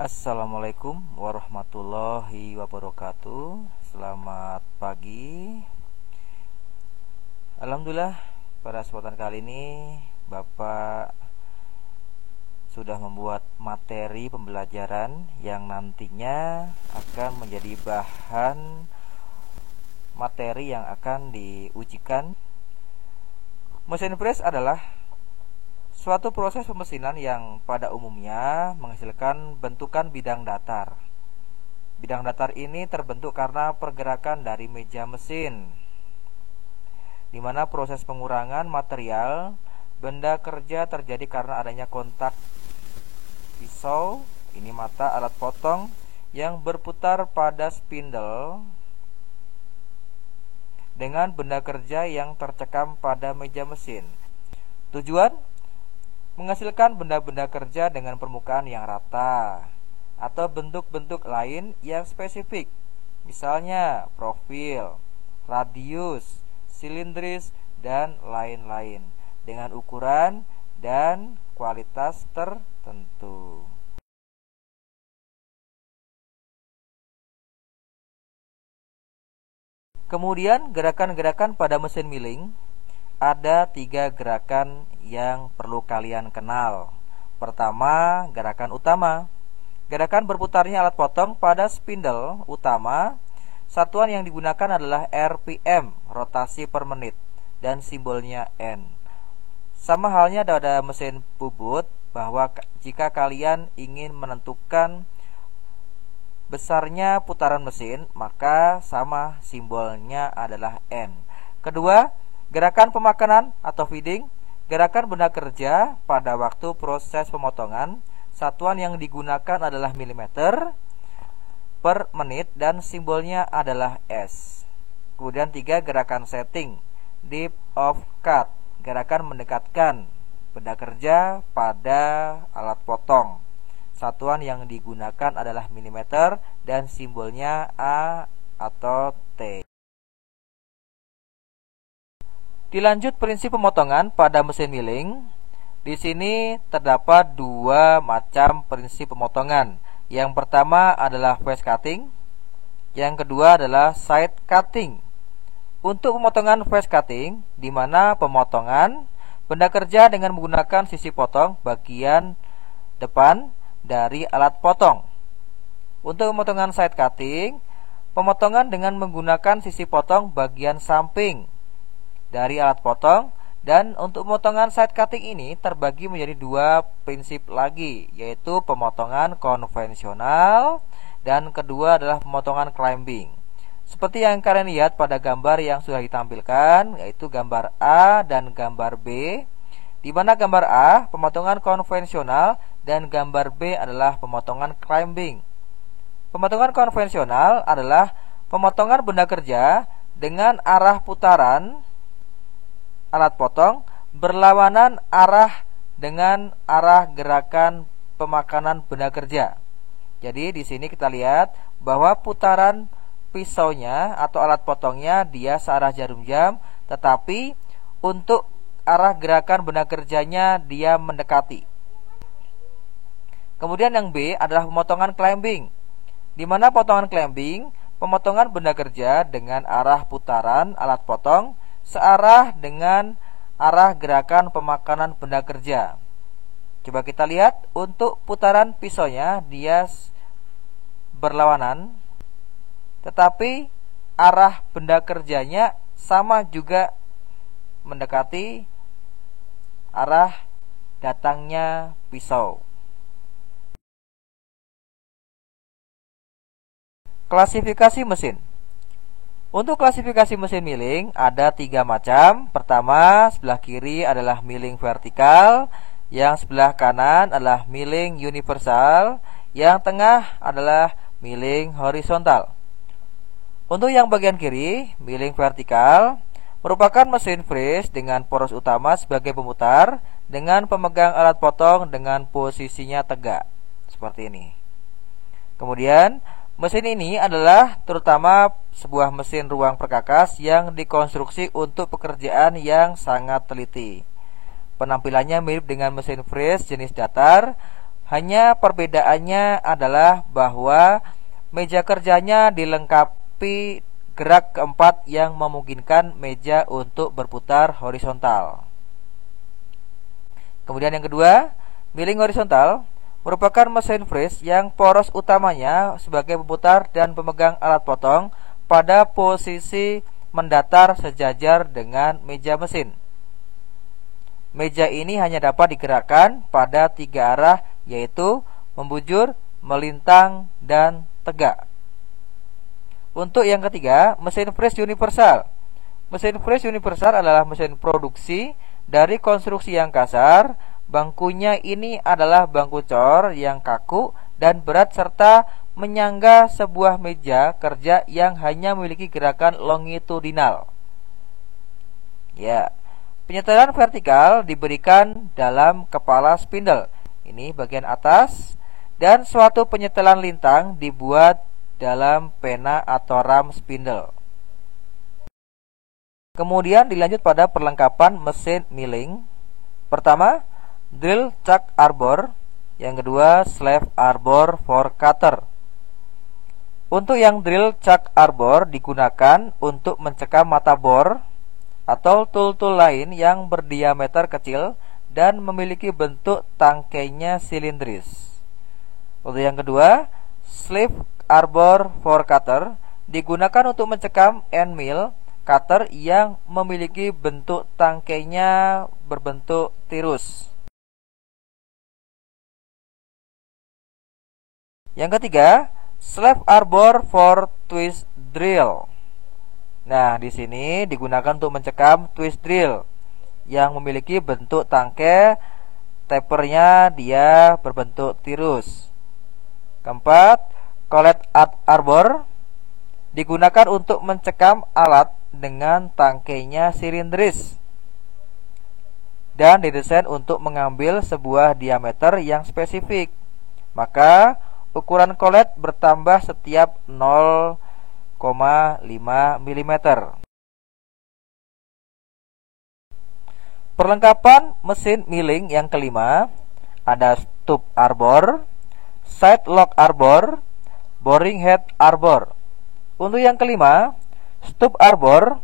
Assalamualaikum warahmatullahi wabarakatuh. Selamat pagi. Alhamdulillah, pada kesempatan kali ini Bapak sudah membuat materi pembelajaran yang nantinya akan menjadi bahan materi yang akan diujikan. Mesin pres adalah suatu proses pemesinan yang pada umumnya menghasilkan bentukan bidang datar. Bidang datar ini terbentuk karena pergerakan dari meja mesin, di mana proses pengurangan material benda kerja terjadi karena adanya kontak pisau, ini mata alat potong yang berputar pada spindle dengan benda kerja yang tercekam pada meja mesin. Tujuan menghasilkan benda-benda kerja dengan permukaan yang rata atau bentuk-bentuk lain yang spesifik, misalnya profil, radius, silindris, dan lain-lain, dengan ukuran dan kualitas tertentu. Kemudian gerakan-gerakan pada mesin milling. Ada 3 gerakan yang perlu kalian kenal. Pertama, gerakan utama. Gerakan berputarnya alat potong pada spindle utama. Satuan yang digunakan adalah RPM, rotasi per menit, dan simbolnya N. Sama halnya pada mesin bubut, bahwa jika kalian ingin menentukan besarnya putaran mesin, maka sama simbolnya adalah N. Kedua, gerakan pemakanan atau feeding. Gerakan benda kerja pada waktu proses pemotongan. Satuan yang digunakan adalah milimeter per menit dan simbolnya adalah S. Kemudian 3, gerakan setting, dip of cut. Gerakan mendekatkan benda kerja pada alat potong. Satuan yang digunakan adalah milimeter dan simbolnya A atau T. Dilanjut prinsip pemotongan pada mesin milling. Di sini terdapat 2 macam prinsip pemotongan. Yang pertama adalah face cutting, yang kedua adalah side cutting. Untuk pemotongan face cutting, di mana pemotongan benda kerja dengan menggunakan sisi potong bagian depan dari alat potong. Untuk pemotongan side cutting, pemotongan dengan menggunakan sisi potong bagian samping dari alat potong. Dan untuk pemotongan side cutting ini terbagi menjadi 2 prinsip lagi, yaitu pemotongan konvensional dan kedua adalah pemotongan climbing. Seperti yang kalian lihat pada gambar yang sudah ditampilkan, yaitu gambar A dan gambar B, di mana gambar A pemotongan konvensional dan gambar B adalah pemotongan climbing. Pemotongan konvensional adalah pemotongan benda kerja dengan arah putaran alat potong berlawanan arah dengan arah gerakan pemakanan benda kerja. Jadi di sini kita lihat bahwa putaran pisaunya atau alat potongnya dia searah jarum jam, tetapi untuk arah gerakan benda kerjanya dia mendekati. Kemudian yang B adalah pemotongan climbing, di mana potongan climbing pemotongan benda kerja dengan arah putaran alat potong searah dengan arah gerakan pemakanan benda kerja. Coba kita lihat untuk putaran pisaunya dia berlawanan, tetapi arah benda kerjanya sama juga mendekati arah datangnya pisau. Klasifikasi mesin. Untuk klasifikasi mesin milling ada 3 macam. Pertama, sebelah kiri adalah milling vertikal, yang sebelah kanan adalah milling universal, yang tengah adalah milling horizontal. Untuk yang bagian kiri, milling vertikal merupakan mesin freeze dengan poros utama sebagai pemutar dengan pemegang alat potong dengan posisinya tegak seperti ini. Kemudian mesin ini adalah terutama sebuah mesin ruang perkakas yang dikonstruksi untuk pekerjaan yang sangat teliti. Penampilannya mirip dengan mesin freeze jenis datar, Hanya perbedaannya adalah bahwa meja kerjanya dilengkapi gerak keempat yang memungkinkan meja untuk berputar horizontal. Kemudian yang kedua, milling horizontal merupakan mesin freeze yang poros utamanya sebagai pemutar dan pemegang alat potong pada posisi mendatar sejajar dengan meja mesin. Meja ini hanya dapat digerakkan pada 3 arah, yaitu membujur, melintang, dan tegak. Untuk yang ketiga, mesin freeze universal. Mesin freeze universal adalah mesin produksi dari konstruksi yang kasar. Bangkunya ini adalah bangku cor yang kaku dan berat serta menyangga sebuah meja kerja yang hanya memiliki gerakan longitudinal. Ya, penyetelan vertikal diberikan dalam kepala spindle. Ini bagian atas, dan suatu penyetelan lintang dibuat dalam pena atau ram spindle. Kemudian dilanjut pada perlengkapan mesin milling. Pertama, drill chuck arbor. Yang kedua, slave arbor for cutter. Untuk yang drill chuck arbor digunakan untuk mencekam mata bor atau tool-tool lain yang berdiameter kecil dan memiliki bentuk tangkainya silindris. Untuk yang kedua, slave arbor for cutter digunakan untuk mencekam end mill cutter yang memiliki bentuk tangkainya berbentuk tirus. Yang ketiga, slave arbor for twist drill. Nah, di sini digunakan untuk mencekam twist drill yang memiliki bentuk tangkai, tapernya dia berbentuk tirus. Keempat, collet arbor digunakan untuk mencekam alat dengan tangkainya silindris dan didesain untuk mengambil sebuah diameter yang spesifik. Maka ukuran collet bertambah setiap 0,5 mm. Perlengkapan mesin milling yang kelima ada stub arbor, side lock arbor, boring head arbor. Untuk yang kelima, stub arbor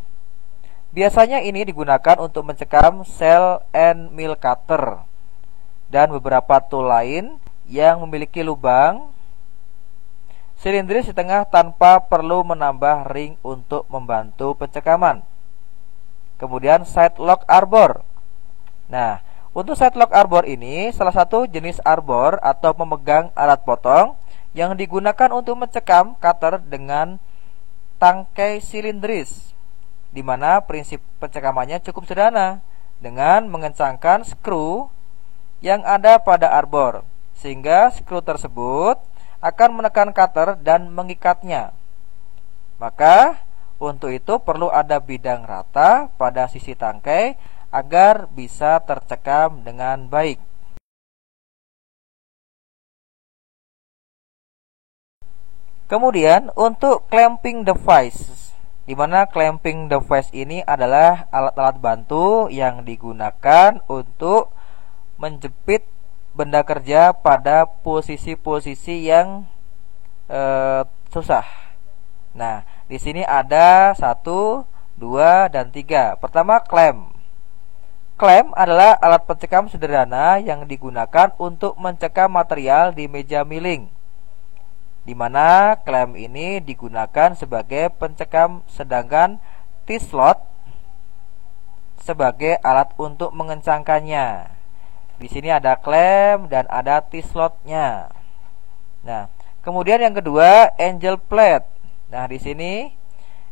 biasanya ini digunakan untuk mencekam cell and mill cutter dan beberapa tool lain yang memiliki lubang silindris di tengah tanpa perlu menambah ring untuk membantu pencekaman. Kemudian side lock arbor. Nah, untuk side lock arbor ini salah satu jenis arbor atau pemegang alat potong yang digunakan untuk mencekam cutter dengan tangkai silindris, di mana prinsip pencekamannya cukup sederhana dengan mengencangkan skru yang ada pada arbor, sehingga skru tersebut akan menekan cutter dan mengikatnya. Maka untuk itu perlu ada bidang rata pada sisi tangkai agar bisa tercekam dengan baik. Kemudian untuk clamping device, di mana clamping device ini adalah alat-alat bantu yang digunakan untuk menjepit benda kerja pada posisi-posisi yang susah. Nah, di sini ada 1, 2, dan 3. Pertama, clamp. Clamp adalah alat pencekam sederhana yang digunakan untuk mencekam material di meja milling, di mana clamp ini digunakan sebagai pencekam, sedangkan T-slot sebagai alat untuk mengencangkannya. Di sini ada clamp dan ada T-slotnya. Nah, kemudian yang kedua, angel plate. Nah, di sini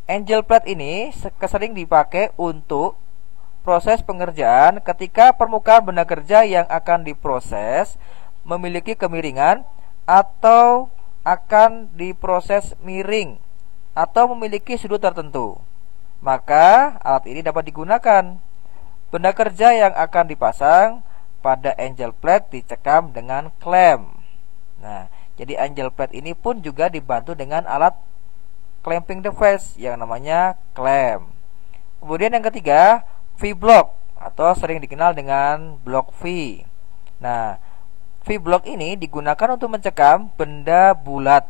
angel plate ini sering dipakai untuk proses pengerjaan ketika permukaan benda kerja yang akan diproses memiliki kemiringan atau akan diproses miring atau memiliki sudut tertentu. Maka alat ini dapat digunakan. Benda kerja yang akan dipasang pada angel plate dicekam dengan clamp. Nah, jadi angel plate ini pun juga dibantu dengan alat clamping device yang namanya clamp. Kemudian yang ketiga, V-block atau sering dikenal dengan blok V. Nah, V-block ini digunakan untuk mencekam benda bulat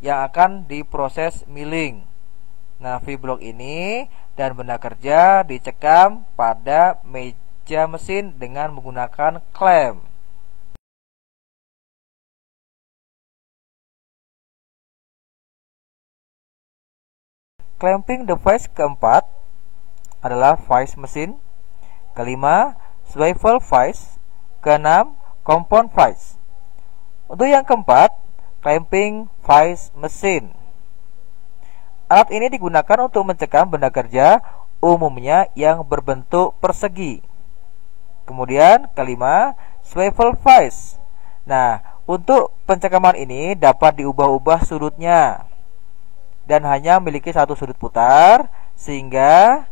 yang akan diproses milling. Nah, V-block ini dan benda kerja dicekam pada meja mesin dengan menggunakan klem. Clamping device keempat adalah vice mesin, kelima swivel vice, keenam compound vice. Untuk yang keempat, clamping vice mesin. Alat ini digunakan untuk mencekam benda kerja umumnya yang berbentuk persegi. Kemudian kelima, swivel vice. Nah, untuk pencekaman ini dapat diubah-ubah sudutnya dan hanya memiliki satu sudut putar, sehingga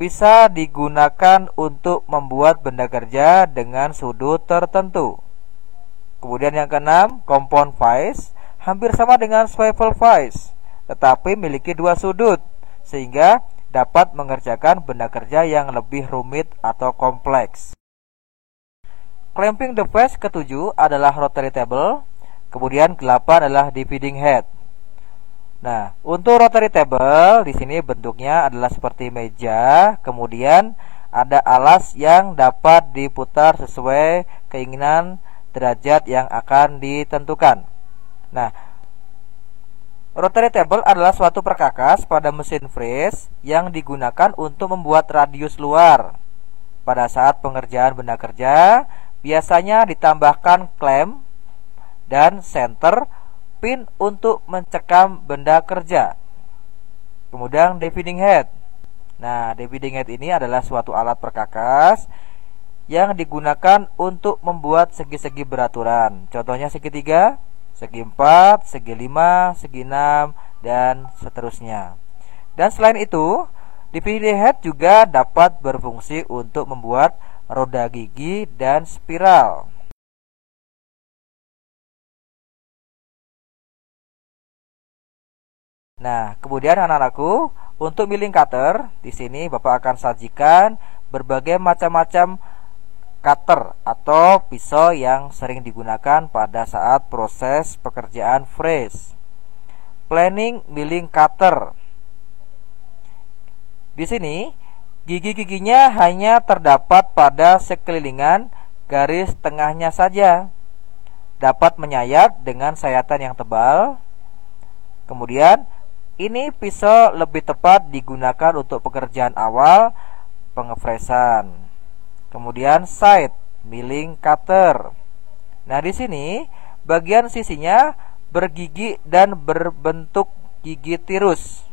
bisa digunakan untuk membuat benda kerja dengan sudut tertentu. Kemudian yang keenam, compound vice, hampir sama dengan swivel vice, tetapi memiliki dua sudut, sehingga dapat mengerjakan benda kerja yang lebih rumit atau kompleks. Clamping device ketujuh adalah rotary table, kemudian ke-8 adalah dividing head. Nah, untuk rotary table di sini bentuknya adalah seperti meja, kemudian ada alas yang dapat diputar sesuai keinginan derajat yang akan ditentukan. Nah, rotary table adalah suatu perkakas pada mesin fres yang digunakan untuk membuat radius luar. Pada saat pengerjaan benda kerja, biasanya ditambahkan klem dan senter pin untuk mencekam benda kerja. Kemudian dividing head. Nah, dividing head ini adalah suatu alat perkakas yang digunakan untuk membuat segi-segi beraturan. Contohnya segitiga, segi 4, segi 5, segi 6, dan seterusnya. Dan selain itu, dividing head juga dapat berfungsi untuk membuat roda gigi dan spiral. Nah, kemudian anak-anakku, untuk milling cutter, di sini Bapak akan sajikan berbagai macam-macam cutter atau pisau yang sering digunakan pada saat proses pekerjaan fres. Planing milling cutter. Di sini, gigi-giginya hanya terdapat pada sekelilingan garis tengahnya saja. Dapat menyayat dengan sayatan yang tebal. Kemudian, ini pisau lebih tepat digunakan untuk pekerjaan awal pengefresan. Kemudian side milling cutter. Nah, di sini bagian sisinya bergigi dan berbentuk gigi tirus.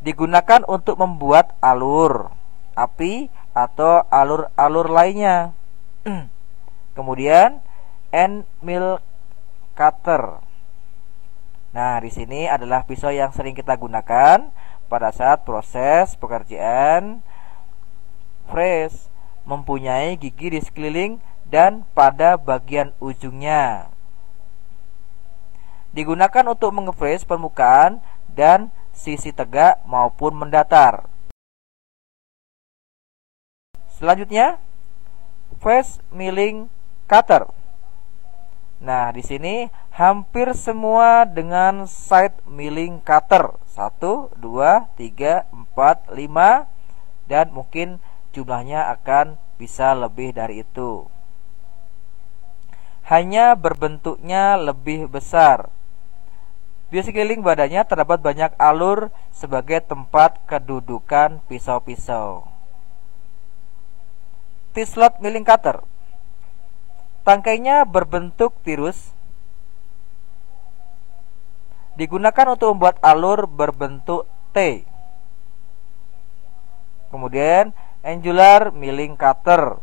Digunakan untuk membuat alur, api atau alur-alur lainnya. Kemudian end mill cutter. Nah, di sini adalah pisau yang sering kita gunakan pada saat proses pekerjaan fres, mempunyai gigi di sekeliling dan pada bagian ujungnya. Digunakan untuk mengefres permukaan dan sisi tegak maupun mendatar. Selanjutnya, face milling cutter. Nah, di sini hampir semua dengan side milling cutter 1, 2, 3, 4, 5, dan mungkin jumlahnya akan bisa lebih dari itu. Hanya berbentuknya lebih besar. Di sekeliling badannya terdapat banyak alur sebagai tempat kedudukan pisau-pisau. T-slot milling cutter. Tangkainya berbentuk tirus, digunakan untuk membuat alur berbentuk T. Kemudian angular milling cutter,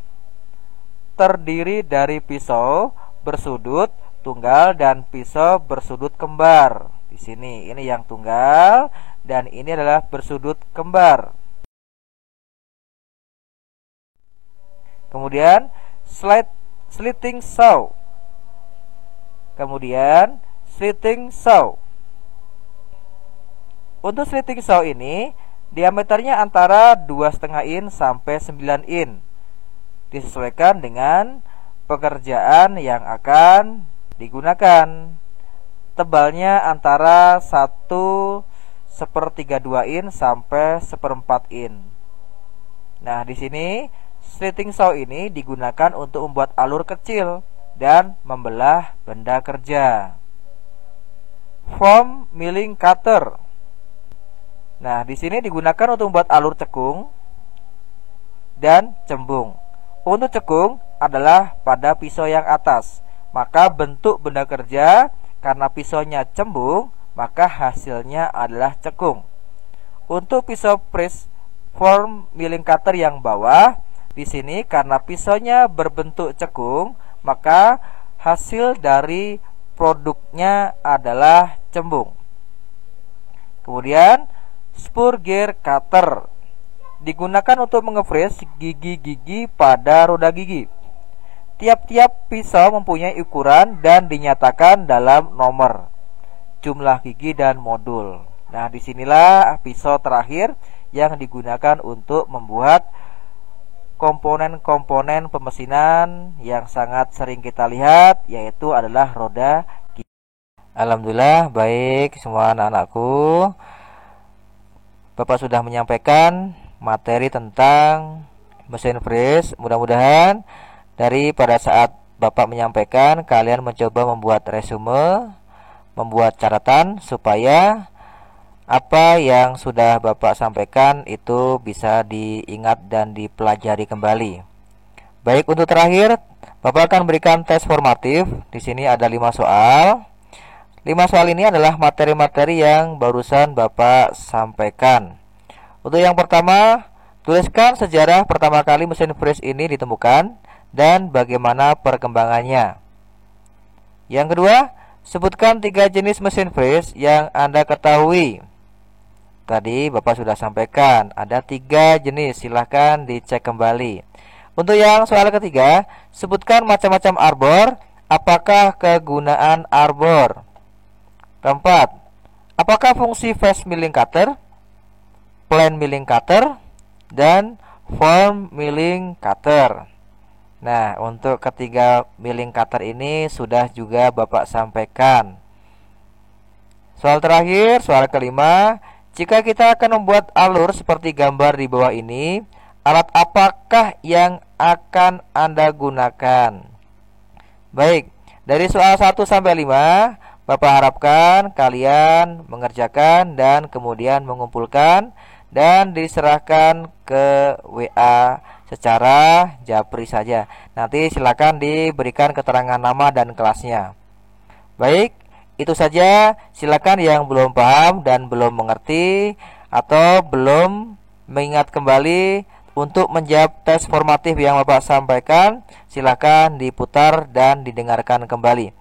terdiri dari pisau bersudut tunggal dan pisau bersudut kembar. Di sini ini yang tunggal dan ini adalah bersudut kembar. Kemudian slitting saw. Kemudian slitting saw. Untuk slitting saw ini diameternya antara 2,5 in sampai 9 in. Disesuaikan dengan pekerjaan yang akan digunakan. Tebalnya antara 1/32 in sampai 1/4 in. Nah, di sini slitting saw ini digunakan untuk membuat alur kecil dan membelah benda kerja. Foam milling cutter. Nah, di sini digunakan untuk membuat alur cekung dan cembung. Untuk cekung adalah pada pisau yang atas. Maka bentuk benda kerja karena pisaunya cembung, maka hasilnya adalah cekung. Untuk pisau press form milling cutter yang bawah, di sini karena pisaunya berbentuk cekung, maka hasil dari produknya adalah cembung. Kemudian spur gear cutter digunakan untuk mengefresh gigi-gigi pada roda gigi. Tiap-tiap pisau mempunyai ukuran dan dinyatakan dalam nomor, jumlah gigi dan modul. Nah, disinilah pisau terakhir yang digunakan untuk membuat komponen-komponen pemesinan yang sangat sering kita lihat, yaitu adalah roda gigi. Alhamdulillah, baik semua anak-anakku, Bapak sudah menyampaikan materi tentang mesin freeze. Mudah-mudahan dari pada saat Bapak menyampaikan, kalian mencoba membuat resume, membuat catatan supaya apa yang sudah Bapak sampaikan itu bisa diingat dan dipelajari kembali. Baik, untuk terakhir, Bapak akan berikan tes formatif. Di sini ada 5 soal. 5 soal ini adalah materi-materi yang barusan Bapak sampaikan. Untuk yang pertama, tuliskan sejarah pertama kali mesin freeze ini ditemukan dan bagaimana perkembangannya. Yang kedua, sebutkan 3 jenis mesin freeze yang Anda ketahui. Tadi Bapak sudah sampaikan ada 3 jenis, silahkan dicek kembali. Untuk yang soal ketiga, sebutkan macam-macam arbor. Apakah kegunaan arbor? Keempat, apakah fungsi face milling cutter, plane milling cutter, dan form milling cutter? Nah, untuk ketiga milling cutter ini sudah juga Bapak sampaikan. Soal terakhir, soal kelima, jika kita akan membuat alur seperti gambar di bawah ini, alat apakah yang akan Anda gunakan? Baik, dari soal 1 sampai 5, Bapak harapkan kalian mengerjakan dan kemudian mengumpulkan dan diserahkan ke WA secara japri saja. Nanti silakan diberikan keterangan nama dan kelasnya. Baik, itu saja. Silakan yang belum paham dan belum mengerti atau belum mengingat kembali untuk menjawab tes formatif yang Bapak sampaikan, silakan diputar dan didengarkan kembali.